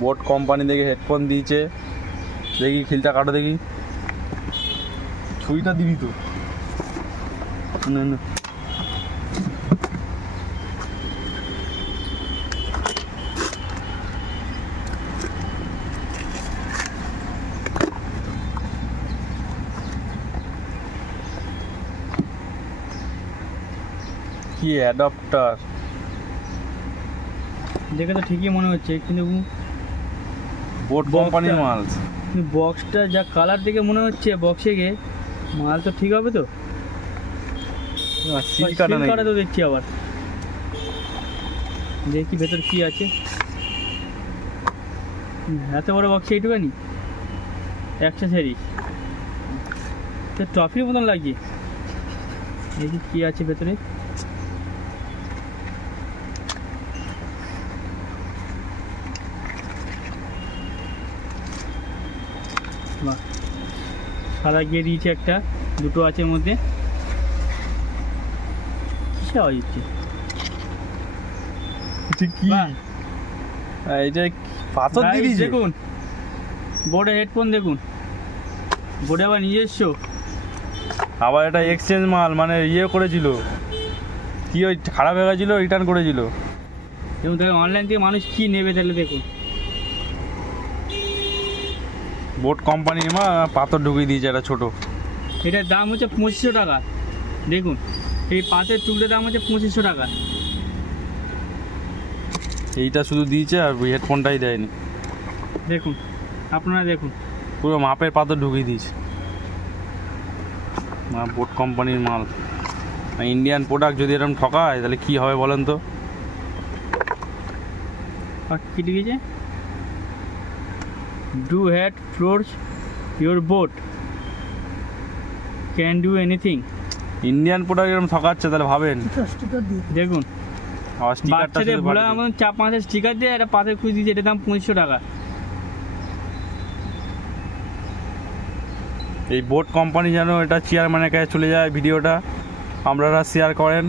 Boat company থেকে headphone দিয়েছে। দেখি খিলটা কাটো দেখি, ছুরিটা দিবি তো না না। কি অ্যাডাপ্টার দেখে তো ঠিকই মনে হচ্ছে, কিন্তু বোট কোম্পানির মাল। বক্সটা যা কালার দেখে মনে হচ্ছে বক্সে গিয়ে মাল তো ঠিক হবে তো। সিল কাটা সিল নেই। কাটা তো দেখছি আবার, দেখি ভেতর কি আছে। এত বড় বক্সে এইটুখানি অ্যাক্সেসরিজ, তো ট্রফির মতন লাগছে। দেখি কি আছে ভেতরে। বাহ, সাদা গিয়ে দিয়েছে একটা, দুটো আছে এর মধ্যে। কিসে আওয়াজ হচ্ছে? ঠিক কি বাহ। এইটা পাথর দিয়ে Guys, দিয়েছে। দেখুন বোর্ডে হেডফোন, দেখুন বোর্ডে আবার নিজস্ব। আবার এটা এক্সচেঞ্জ মাল, মানে ইয়ে করেছিল কি, ওই খারাপ হয়ে গেছিলো রিটার্ন করেছিল। এবং দেখুন অনলাইন থেকে মানুষ কি নেবে তাহলে দেখুন। বোট কোম্পানির মা পাথর ঢুকিয়ে দিয়েছে একটা ছোটো। এটার দাম হচ্ছে 2500 টাকা। দেখুন এই পাতের টুকরোর দাম হচ্ছে 2500 টাকা। এইটা শুধু দিয়েছে আর হেডফোনটাই দেয়নি। দেখুন আপনারা দেখুন, পুরো মাপের পাথর ঢুকিয়ে দিয়েছে। বোট কোম্পানির মাল, ইন্ডিয়ান প্রোডাক্ট যদি এরকম ঠকায় তাহলে কি হবে বলেন তো। আর কি লিখেছে? Do had floors your boat, can do anything. Indian product এরকম ঠকাচ্ছে তাহলে ভাবেন। দেখুন আবার স্টিকারটা বাচ্চাদের শুধু ভোলা পাঠিয়ে আমাদের চাপ মাসের স্টিকার দিয়ে একটা পাথর খুঁজে দিয়েছে, এটার দাম 2500 টাকা। দিয়েছে। এই বোট কোম্পানি যেন এটা চেয়ারম্যানের কাছে চলে যায় ভিডিওটা, আপনারা শেয়ার করেন।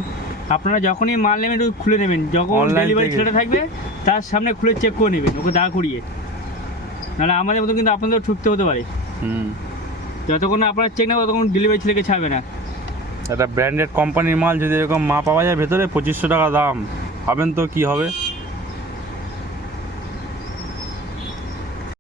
আপনারা যখনই মাল নেবেন একটু খুলে নেবেন, যখন Online ডেলিভারি থেকে। ছেলেটা থাকবে তার সামনে খুলে চেক করে নেবেন, ওকে দাঁড় করিয়ে। নাহলে আমাদের মতো কিন্তু আপনাদের ঠুকতে হতে পারে। হুম, যতক্ষণ না আপনারা চেক নেবেন ততক্ষণ ডেলিভারি ছেলেকে ছাড়বে না। একটা ব্র্যান্ডেড কোম্পানির মাল যদি এরকম মা পাওয়া যায় ভেতরে 2500 টাকা দাম, ভাবেন তো কি হবে।